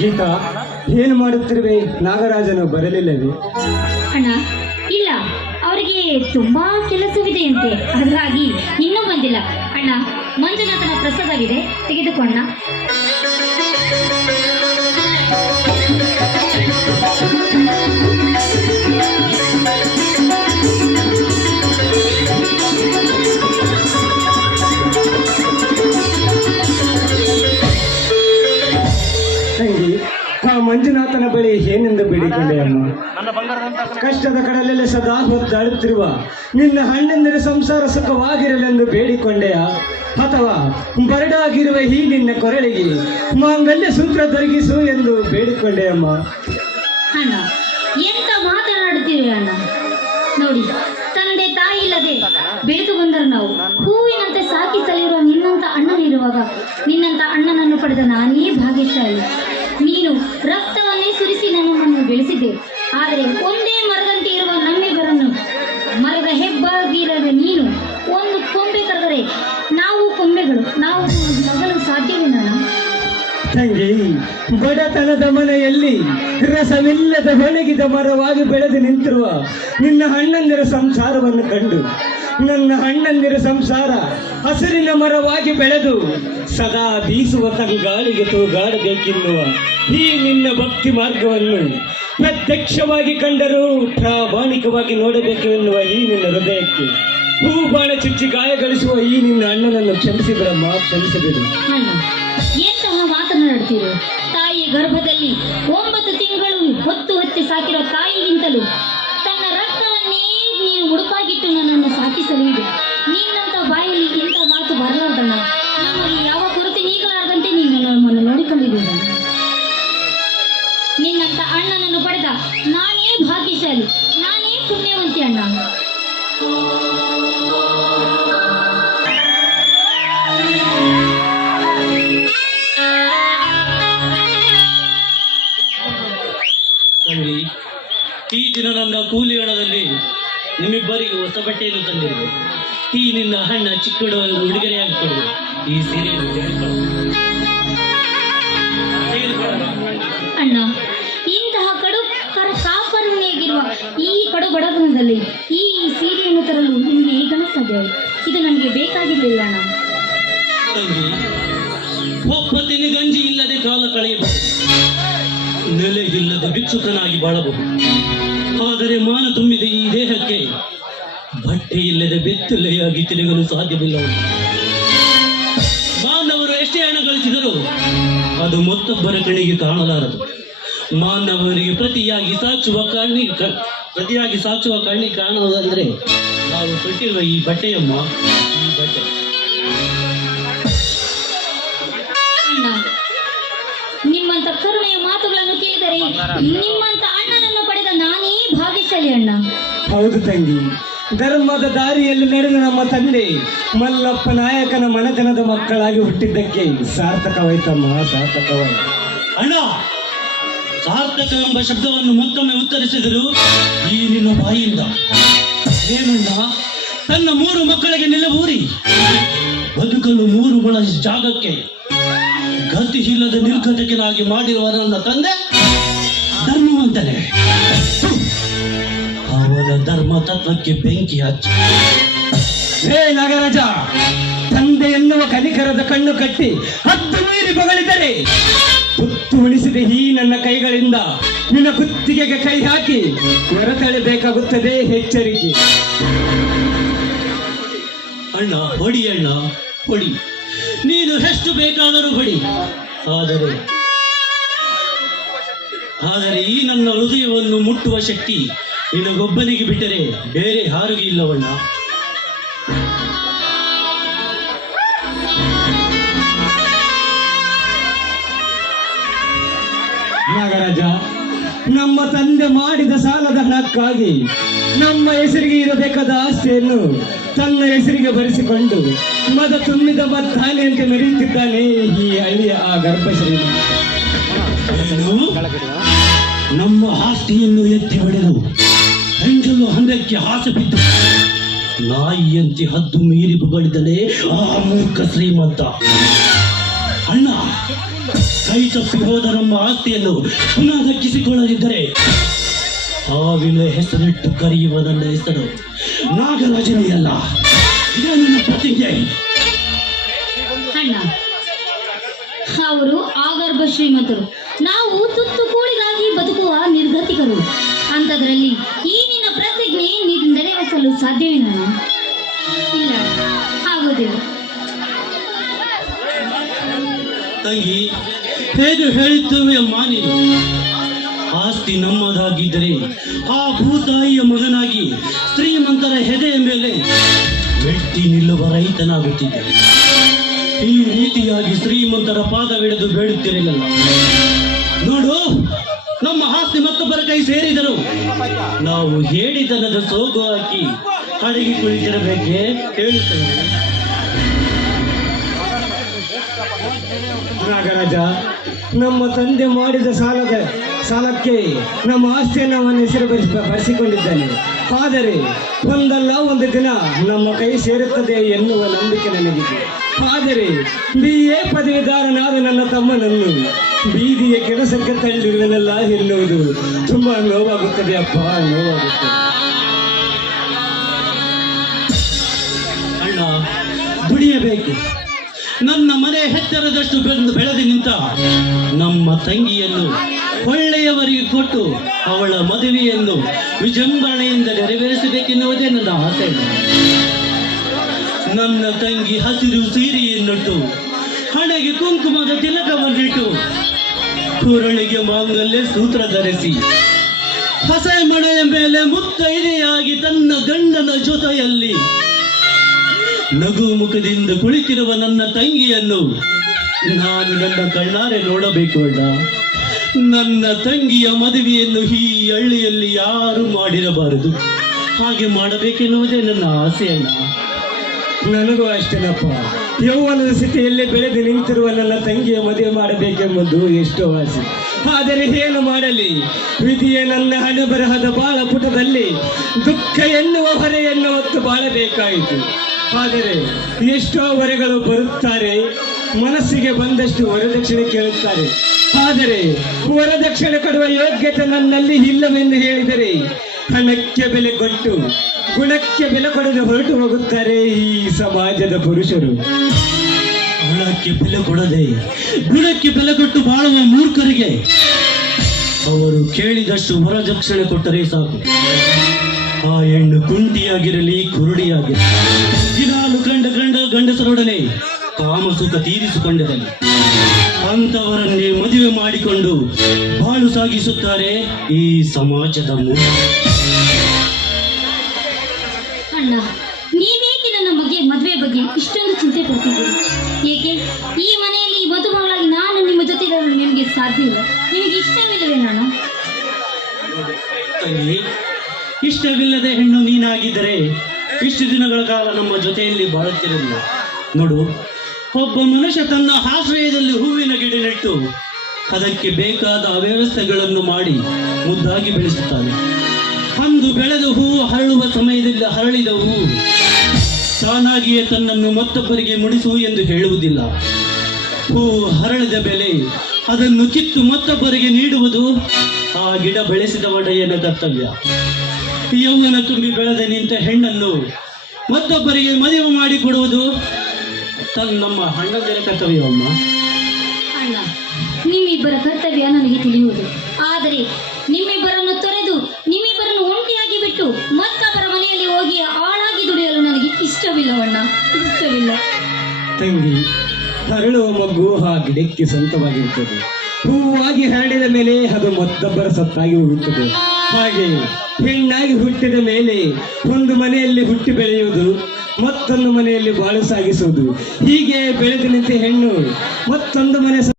ಗೀತಾ, ಏನು ಮಾಡುತ್ತಿರುವೆ? ನಾಗರಾಜನು ಬರಲಿಲ್ಲವೇ? ಅಣ್ಣ, ಇಲ್ಲ. ಅವರಿಗೆ ತುಂಬಾ ಕೆಲಸವಿದೆಯಂತೆ ಹಾಗಾಗಿ ಇನ್ನೂ ಬಂದಿಲ್ಲ. ಅಣ್ಣ, ಮಂಜುನಾಥನ ಪ್ರಸಾದವಿದೆ. ತೆಗೆದುಕೊಂಡ ಮಂಜುನಾಥನ ಬಳಿ ಏನೆಂದು ಬೇಡಿಕೊಂಡೆ ಅಮ್ಮ? ಕಷ್ಟದ ಕಡಲೆಲ್ಲ ಸದಾ ಹೊತ್ತಾಡುತ್ತಿರುವ ನಿನ್ನ ಹಣ್ಣೆಂದರೆ ಸಂಸಾರ ಸುಖವಾಗಿರಲೆಂದು ಬೇಡಿಕೊಂಡೆಯ ಅಥವಾ ಬರಡಾಗಿರುವ ಈ ನಿನ್ನ ಕೊರಳಿಗೆ ಮಾಂಗಲ್ಯ ಸೂತ್ರ ದೊರಕಿಸು ಎಂದು ಬೇಡಿಕೊಂಡೆಯಮ್ಮ ಅಣ್ಣ ಎಂತ ಮಾತನಾಡುತ್ತೀವಿ ಅಣ್ಣ? ನೋಡಿ ತಂದೆ ತಾಯಿ ಇಲ್ಲದೆ ಬೆಳೆದು ಬಂದರು ನಾವು. ಹೂವಿನಂತೆ ಸಾಕಿ ಸಲಿರುವ ನಿನ್ನಂತ ಅಣ್ಣನಿರುವಾಗ ನಿನ್ನಂತ ಅಣ್ಣನನ್ನು ಪಡೆದ ನಾನೇ ಭಾಗ್ಯಶಾಲಿ. ನೀನು ರಕ್ತವನ್ನೇ ಸುರಿಸಿ ನನ್ನನ್ನು ಬೆಳೆಸಿದ್ದೆ ಆದರೆ ಒಂದೇ ಮರದಂತೆ ಇರುವ ನಮ್ಮಿಬ್ಬರನ್ನು ಮರದ ಹೆಬ್ಬಾಗಿರದ ನೀನು ಒಂದು ಕೊಂಬೆ ಕರೆದರೆ ನಾವು ಕೊಂಬೆಗಳು. ನಾವು ನಗಲು ಸಾಧ್ಯವಿಲ್ಲ ತಂಗಿ, ಬಡತನದ ಮನೆಯಲ್ಲಿ ರಸವಿಲ್ಲದ ಬೆಳಗಿದ ಮರವಾಗಿ ಬೆಳೆದು ನಿಂತಿರುವ ನಿನ್ನ ಹಣ್ಣಂದಿರ ಸಂಸಾರವನ್ನು ಕಂಡು, ನನ್ನ ಹಣ್ಣಂದಿರ ಸಂಸಾರ ಹಸಿರಿನ ಮರವಾಗಿ ಬೆಳೆದು ಸದಾ ಬೀಸುವ ತಂಗಾಳಿಗೆ ತೂಗಾಡಬೇಕೆನ್ನುವ ಈ ನಿನ್ನ ಭಕ್ತಿ ಮಾರ್ಗವನ್ನು ಪ್ರತ್ಯಕ್ಷವಾಗಿ ಕಂಡರೂ ಪ್ರಾಮಾಣಿಕವಾಗಿ ನೋಡಬೇಕು ಎನ್ನುವ ಈ ನಿನ್ನ ಹೃದಯಕ್ಕೆ. ಹೂ ಬಾಣ ಚುಚ್ಚಿ ಗಾಯಗಳಿಸುವ ಈ ನಿನ್ನ ಅಣ್ಣನನ್ನು ಕ್ಷಮಿಸಿದ್ರಮ್ಮ ಕ್ಷಮಿಸಬೇಡಿ. ಅಣ್ಣ ಎಂತಹ ಮಾತನಾಡುತ್ತೀರಿ ತಾಯಿ ಗರ್ಭದಲ್ಲಿ ಒಂಬತ್ತು ತಿಂಗಳು ಹೊತ್ತು ಹೊತ್ತಿ ಸಾಕಿರೋ ತಾಯಿಗಿಂತಲೂ ನಿನ್ನಂತ ಅಣ್ಣನನ್ನು ಪಡೆದ ನಾನೇ ಭಾಗ್ಯಶಾಲಿ, ನಾನೇ ಪುಣ್ಯವಂತಿ ಅಣ್ಣ. ಈ ದಿನ ನನ್ನ ಕೂಲಿ ಹಣದಲ್ಲಿ ನಿಮ್ಮಿಬ್ಬರಿಗೆ ಹೊಸ ಬಟ್ಟೆಯನ್ನು ತಂದಿರುವೆ. ಈ ನಿನ್ನ ಹಣ್ಣ ಚಿಕ್ಕಡು ಉಡುಗೊರೆಯಾಗಿ ಕೊಡುವೆ. ಈ ಸೀರೆಯನ್ನು ತೆಗೆದುಕೊಳ್ಳು. ಈ ಕಡು ಬಡತನದಲ್ಲಿ, ಈ ಸೀರೆಯನ್ನು ತರಲು ನಿಮಗೆ ಈಗ ಸಾಧ್ಯ ಇದು ನನಗೆ ಬೇಕಾಗಿರಲಿಲ್ಲ ತಂಗಿ ಗಂಜಿ ಇಲ್ಲದೆ ಕಾಲ ಕಳೆಯಬಹುದು. ನೆಲೆ ಇಲ್ಲದ ಭಿಕ್ಷುಕನಾಗಿ ಬಾಳಬಹುದು. ಆದರೆ ಮಾನ ತುಂಬಿದ ಈ ದೇಹಕ್ಕೆ ಬಟ್ಟೆ ಇಲ್ಲದೆ ಬೆತ್ತಲೆಯಾಗಿ ತಿರುಗಲು ಸಾಧ್ಯವಿಲ್ಲ. ಬಾಂಧವರು ಎಷ್ಟೇ ಹಣ ಗಳಿಸಿದರೂ ಅದು ಮತ್ತೊಬ್ಬರ ಕಣಿಗೆ ಕಾಣಲಾರದು. ಮಾನವರಿಗೆ ಪ್ರತಿಯಾಗಿ ಸಾಚುವ ಕಣ್ಣಿ ಪ್ರತಿಯಾಗಿ ಸಾಚುವ ಕಣ್ಣಿ ಕಾಣುವುದಂದ್ರೆ ನಾವು ತೊಟ್ಟಿರುವ ಈ ಬಟ್ಟೆಯಮ್ಮ ಈ ಬಟ್ಟೆ. ನಿಮ್ಮಂತ ಕರುಣೆಯ ಮಾತುಗಳನ್ನು ಕೇಳಿದರೆ ನಿಮ್ಮಂತ ಅಣ್ಣನನ್ನು ಪಡೆದ ನಾನೇ ಭಾಗ್ಯಶಾಲಿ ಅಣ್ಣ. ಹೌದು ತಂಗಿ. ಧರ್ಮದ ದಾರಿಯಲ್ಲಿ ನಡೆದ ನಮ್ಮ ತಂದೆ. ಮಲ್ಲಪ್ಪ ನಾಯಕನ ಮನೆತನದ ಮಕ್ಕಳಾಗಿ ಹುಟ್ಟಿದ್ದಕ್ಕೆ ಸಾರ್ಥಕವಾಯ್ತಮ್ಮ ಸಾರ್ಥಕವಾಯ್ತು. ಅಣ್ಣ ಸಾರ್ಥಕ ಎಂಬ ಶಬ್ದವನ್ನು ಮತ್ತೊಮ್ಮೆ ಉತ್ತರಿಸಿದರು, ಈ ನಿನ್ನ ಬಾಯಿಂದ ಏನಣ್ಣ ತನ್ನ ಮೂರು ಮಕ್ಕಳಿಗೆ ನೆಲವೂರಿ ಬದುಕಲು ಮೂರು ಗುಣ ಜಾಗಕ್ಕೆ ಗತಿ ಇಲ್ಲದ ನಿರ್ಗತಕನಾಗಿ ಮಾಡಿರುವ ನನ್ನ ತಂದೆ ಧರ್ಮವಂತನೆ. ಅವನ ಧರ್ಮ ತತ್ವಕ್ಕೆ ಬೆಂಕಿ ಹಚ್ಚಿ. ಹೇ ನಾಗರಾಜ, ತಂದೆ ಎನ್ನುವ ಕನಿಕರದ ಕಣ್ಣು ಕಟ್ಟಿ ಹತ್ತು ಬಗಳಿದರೆ ಹುತ್ತು ಉಳಿಸಿದ ಈ ನನ್ನ ಕೈಗಳಿಂದ ನಿನ್ನ ಕುತ್ತಿಗೆಗೆ ಕೈ ಹಾಕಿ ಹೊರತಳಬೇಕಾಗುತ್ತದೆ ಎಚ್ಚರಿಕೆ. ಅಣ್ಣ, ಹೊಡಿ ಅಣ್ಣ, ಹೊಡಿ. ನೀನು ಎಷ್ಟು ಬೇಕಾದರೂ ಹೊಡಿ. ಆದರೆ ಆದರೆ ಈ ನನ್ನ ಹೃದಯವನ್ನು ಮುಟ್ಟುವ ಶಕ್ತಿ ನಿನಗೊಬ್ಬನಿಗೆ ಬಿಟ್ಟರೆ ಬೇರೆ ಯಾರಿಗೂ ಇಲ್ಲವಣ್ಣ. ನಾಗರಾಜ ನಮ್ಮ ತಂದೆ ಮಾಡಿದ ಸಾಲದ ಹಣಕ್ಕಾಗಿ ನಮ್ಮ ಹೆಸರಿಗೆ ಇರಬೇಕಾದ ಆಸ್ತಿಯನ್ನು ತನ್ನ ಹೆಸರಿಗೆ ಬರೆಸಿಕೊಂಡು ಮದ ತುಂಬಿದ ಮದ್ದಾನೆಯಂತೆ ಮೆರೆಯುತ್ತಿದ್ದಾನೆ ಈ ಹಳ್ಳಿಯ ಆ ಗರ್ಭಶ್ರೀ. ನಮ್ಮ ಆಸ್ತಿಯನ್ನು ಎತ್ತಿ ಹೊಡೆದು ಹೆಂಜಲು ಹಂದಕ್ಕೆ ಹಾಸೆ ಬಿದ್ದು ನಾಯಿಯಂತೆ ಹದ್ದು ಮೀರಿ ಬಗಳಿದಲೇ ಆ ಮೂರ್ಖ ಶ್ರೀಮಂತ. ಕೈ ತಪ್ಪಿ ಹೋದ ನಮ್ಮ ಆಸ್ತಿಯನ್ನು ಪುನಃ ದಕ್ಕಿಸಿಕೊಳ್ಳದಿದ್ದರೆ ಹಾವಿನ ಹೆಸರಿಟ್ಟು ಕರೆಯುವ ನನ್ನ ಹೆಸರು ನಾಗರಾಜನೆಯಲ್ಲ ಇದೇ ನನ್ನ ಪ್ರತಿಜ್ಞೆ. ಅಣ್ಣ ಅವರು ಆಗರ್ಭ ಶ್ರೀಮಂತರು. ನಾವು ತುತ್ತು ಕೂಳಿಗಾಗಿ ಬದುಕುವ ನಿರ್ಗತಿಕರು. ಅಂಥದ್ರಲ್ಲಿ ಈ ನಿನ್ನ ಪ್ರತಿಜ್ಞೆ ನೀನು ನೆರವೇರಿಸಲು ಸಾಧ್ಯವಿಲ್ಲ ಇಲ್ಲ ಆಗೋದಿಲ್ಲ. ತಂಗಿ ಹೇಗೆ ಹೇಳುತ್ತೇವೆ ಮಾನಿ ಆಸ್ತಿ ನಮ್ಮದಾಗಿದ್ದರೆ ಆ ಭೂತಾಯಿಯ ಮಗನಾಗಿ ಶ್ರೀಮಂತರ ಹೆದೆಯ ಮೇಲೆ ಮೆಟ್ಟಿ ನಿಲ್ಲುವ ರೈತನಾಗುತ್ತಿದ್ದೆ. ಈ ರೀತಿಯಾಗಿ ಶ್ರೀಮಂತರ ಪಾದವಿಡಿದು ಬೇಡುತ್ತಿರಲಿಲ್ಲ. ನೋಡು, ನಮ್ಮ ಆಸ್ತಿ ಮತ್ತೊಬ್ಬರ ಕೈ ಸೇರಿದರು ನಾವು ಹೇಳಿದನದ ಸೋಗು ಹಾಕಿ ಅಡಗಿ ಕುಳಿತಿರಬೇಕೆ ಹೇಳುತ್ತೇವೆ ನಾಗರಾಜ, ನಮ್ಮ ತಂದೆ ಮಾಡಿದ ಸಾಲದ ಸಾಲಕ್ಕೆ ನಮ್ಮ ಆಸ್ತಿಯನ್ನು ಅವನ ಹೆಸರು ಬರೆಸಿ ಬರೆಸಿಕೊಂಡಿದ್ದಾನೆ. ಆದರೆ ಒಂದಲ್ಲ, ಒಂದು ದಿನ ನಮ್ಮ ಕೈ ಸೇರುತ್ತದೆ ಎನ್ನುವ ನಂಬಿಕೆ ನನಗಿದೆ. ಆದರೆ ಬಿ ಎ ಪದವಿದಾರನಾದ ನನ್ನ ತಮ್ಮನನ್ನು ಬೀದಿಯ ಕೆಲಸಕ್ಕೆ ತಳ್ಳಿರುವನಲ್ಲ ಎನ್ನುವುದು ತುಂಬಾ ನೋವಾಗುತ್ತದೆ, ಅಪ್ಪ, ನೋವಾಗುತ್ತದೆ. ಅಣ್ಣ, ದುಡಿಯಬೇಕು. ನನ್ನ ಮನೆ ಹೆತ್ತರದಷ್ಟು ಬೆಳೆದು ಬೆಳೆದು ನಿಂತ ನಮ್ಮ ತಂಗಿಯನ್ನು ಒಳ್ಳೆಯವರಿಗೆ ಕೊಟ್ಟು ಅವಳ ಮದುವೆಯನ್ನು ವಿಜೃಂಭಣೆಯಿಂದ ನೆರವೇರಿಸಬೇಕೆನ್ನುವುದೇ ನನ್ನ ಆಸೆ. ನನ್ನ ತಂಗಿ ಹಸಿರು ಸೀರೆಯನ್ನುಟ್ಟು ಹಣೆಗೆ ಕುಂಕುಮದ ತಿಲಕವನ್ನಿಟ್ಟು ಕುರಳಿಗೆ ಮಾಂಗಲ್ಯ ಸೂತ್ರ ಧರಿಸಿ, ಹಸೆ ಮಳೆಯ ಮೇಲೆ ಮುತ್ತೈದೆಯಾಗಿ ತನ್ನ ಗಂಡನ ಜೊತೆಯಲ್ಲಿ ನಗು ಮುಖದಿಂದ ಕುಳಿತಿರುವ ನನ್ನ ತಂಗಿಯನ್ನು ನಾನು ನನ್ನ ಕಣ್ಣಾರೆ ನೋಡಬೇಕು ಅಣ್ಣ ನನ್ನ ತಂಗಿಯ ಮದುವೆಯನ್ನು ಈ ಹಳ್ಳಿಯಲ್ಲಿ ಯಾರು ಮಾಡಿರಬಾರದು? ಹಾಗೆ ಮಾಡಬೇಕೆನ್ನುವುದೇ ನನ್ನ ಆಸೆ ಅಣ್ಣ. ನನಗೂ ಅಷ್ಟೇನಪ್ಪ. ಯೌವನದ ಸ್ಥಿತಿಯಲ್ಲೇ ಬೆಳೆದು ನಿಂತಿರುವ ನನ್ನ ತಂಗಿಯ ಮದುವೆ ಮಾಡಬೇಕೆಂಬುದು ಎಷ್ಟೋ ಆಸೆ. ಆದರೆ ಏನು ಮಾಡಲಿ? ವಿಧಿಯ ನನ್ನ ಹಣ ಬರಹದ ಬಾಳ ಪುಟದಲ್ಲಿ ದುಃಖ ಎನ್ನುವ ಹೊರೆಯನ್ನು ಹೊತ್ತು ಬಾಳಬೇಕಾಯಿತು. ಆದರೆ ಎಷ್ಟೋ ವರೆಗಳು ಬರುತ್ತಾರೆ, ಮನಸ್ಸಿಗೆ ಬಂದಷ್ಟು ವರದಕ್ಷಿಣೆ ಕೇಳುತ್ತಾರೆ. ಆದರೆ ವರದಕ್ಷಿಣೆ ಕೊಡುವ ಯೋಗ್ಯತೆ ನನ್ನಲ್ಲಿ ಇಲ್ಲವೆಂದು ಹೇಳಿದರೆ ಹಣಕ್ಕೆ ಬೆಲೆ ಕೊಟ್ಟು, ಗುಣಕ್ಕೆ ಬೆಲೆ ಕೊಡದೆ ಹೊರಟು ಹೋಗುತ್ತಾರೆ ಈ ಸಮಾಜದ ಪುರುಷರು. ಹಣಕ್ಕೆ ಬೆಲೆ ಕೊಡದೆ, ಗುಣಕ್ಕೆ ಬೆಲೆ ಕೊಟ್ಟು ಬಾಳುವ ಮೂರ್ಖರಿಗೆ ಅವರು ಕೇಳಿದಷ್ಟು ವರದಕ್ಷಿಣೆ ಕೊಟ್ಟರೆ ಸಾಕು. ಆ ಹೆಣ್ಣು ಕುಂಟಿಯಾಗಿರಲಿ ಕುರುಡಿಯಾಗಿರಲಿ ದಿನಾಲು ಕಂಡ ಕಂಡ ಗಂಡಸರೊಡನೆ ಕಾಮಸುಖ ತೀರಿಸಿಕೊಂಡಿರಲಿ ಅಂಥವರನ್ನೇ ಮದುವೆ ಮಾಡಿಕೊಂಡು ಬಾಳು ಸಾಗಿಸುತ್ತಾರೆ ಈ ಸಮಾಜದ ಮೂಲ. ಅಣ್ಣ ನೀವೇಕೆ ನನ್ನ ಬಗ್ಗೆ ಮದುವೆ ಬಗ್ಗೆ ಇಷ್ಟೊಂದು ಚಿಂತೆ ಪಡ್ತಿದ್ದೀರಿ? ಏಕೆ? ಈ ಮನೆಯಲ್ಲಿ ಮದುಮಗಳಾಗಿ ನಾನು ನಿಮ್ಮ ಜೊತೆ ಇರಲು ನಿಮಗೆ ಸಾಧ್ಯ ನಿಮಗೆ ಇಷ್ಟವಿಲ್ಲವೇನಣ್ಣ ತಂಗಿ ಇಷ್ಟವಿಲ್ಲದ ಹೆಣ್ಣು ನೀನಾಗಿದ್ದರೆ ಇಷ್ಟು ದಿನಗಳ ಕಾಲ ನಮ್ಮ ಜೊತೆಯಲ್ಲಿ ಬಾಳುತ್ತಿರಲಿಲ್ಲ. ನೋಡು, ಒಬ್ಬ ಮನುಷ್ಯ ತನ್ನ ಆಶ್ರಯದಲ್ಲಿ ಹೂವಿನ ಗಿಡ ನೆಟ್ಟು ಅದಕ್ಕೆ ಬೇಕಾದ ಅವ್ಯವಸ್ಥೆಗಳನ್ನು ಮಾಡಿ ಮುದ್ದಾಗಿ ಬೆಳೆಸುತ್ತಾನೆ. ಅಂದು ಬೆಳೆದ ಹೂವು ಹರಳುವ ಸಮಯದಲ್ಲಿ ಹರಳಿದ ಹೂವು ತಾನಾಗಿಯೇ ತನ್ನನ್ನು ಮತ್ತೊಬ್ಬರಿಗೆ ಮುಡಿಸು ಎಂದು ಹೇಳುವುದಿಲ್ಲ. ಹೂವು ಹರಳಿದ ಬೆಲೆ ಅದನ್ನು ಕಿತ್ತು ಮತ್ತೊಬ್ಬರಿಗೆ ನೀಡುವುದು ಆ ಗಿಡ ಬೆಳೆಸಿದ ಒಡೆಯನ ಕರ್ತವ್ಯ. ಯೌವನ ತುಂಬಿ ಬೆಳೆದ ನಿಂತ ಹೆಣ್ಣನ್ನು ಮತ್ತೊಬ್ಬರಿಗೆ ಮದುವೆ ಮಾಡಿಕೊಡುವುದು ತನ್ನ ನಮ್ಮ ಅಣ್ಣಂದಿರ ಕರ್ತವ್ಯವಮ್ಮ. ಅಣ್ಣ ನಿಮ್ಮಿಬ್ಬರ ಕರ್ತವ್ಯ ನನಗೆ ತಿಳಿಯುವುದು. ಆದರೆ ನಿಮ್ಮಿಬ್ಬರನ್ನು ತೊರೆದು ನಿಮ್ಮಿಬ್ಬರನ್ನು ಒಂಟಿಯಾಗಿ ಬಿಟ್ಟು ಮತ್ತೊಬ್ಬರ ಮನೆಯಲ್ಲಿ ಹೋಗಿ ಆಳಾಗಿ ದುಡಿಯಲು ನನಗೆ ಇಷ್ಟವಿಲ್ಲವಣ್ಣ ಇಷ್ಟವಿಲ್ಲ. ತಂಗಿ ಹರಳುವ ಮಗು ಆ ಗಿಡಕ್ಕೆ ಸ್ವಂತವಾಗಿರುತ್ತದೆ. ಹೂವಾಗಿ ಹರಡಿದ ಮೇಲೆ ಅದು ಮತ್ತೊಬ್ಬರ ಸತ್ತಾಗಿ ಹೋಗುತ್ತದೆ. ಹಾಗೆ ಹೆಣ್ಣಾಗಿ ಹುಟ್ಟಿದ ಮೇಲೆ ಒಂದು ಮನೆಯಲ್ಲಿ ಹುಟ್ಟಿ ಬೆಳೆಯುವುದು, ಮತ್ತೊಂದು ಮನೆಯಲ್ಲಿ ಬಾಳು ಸಾಗಿಸುವುದು. ಹೀಗೆ ಬೆಳೆದು ನಿಂತ ಹೆಣ್ಣು ಮತ್ತೊಂದು ಮನೆ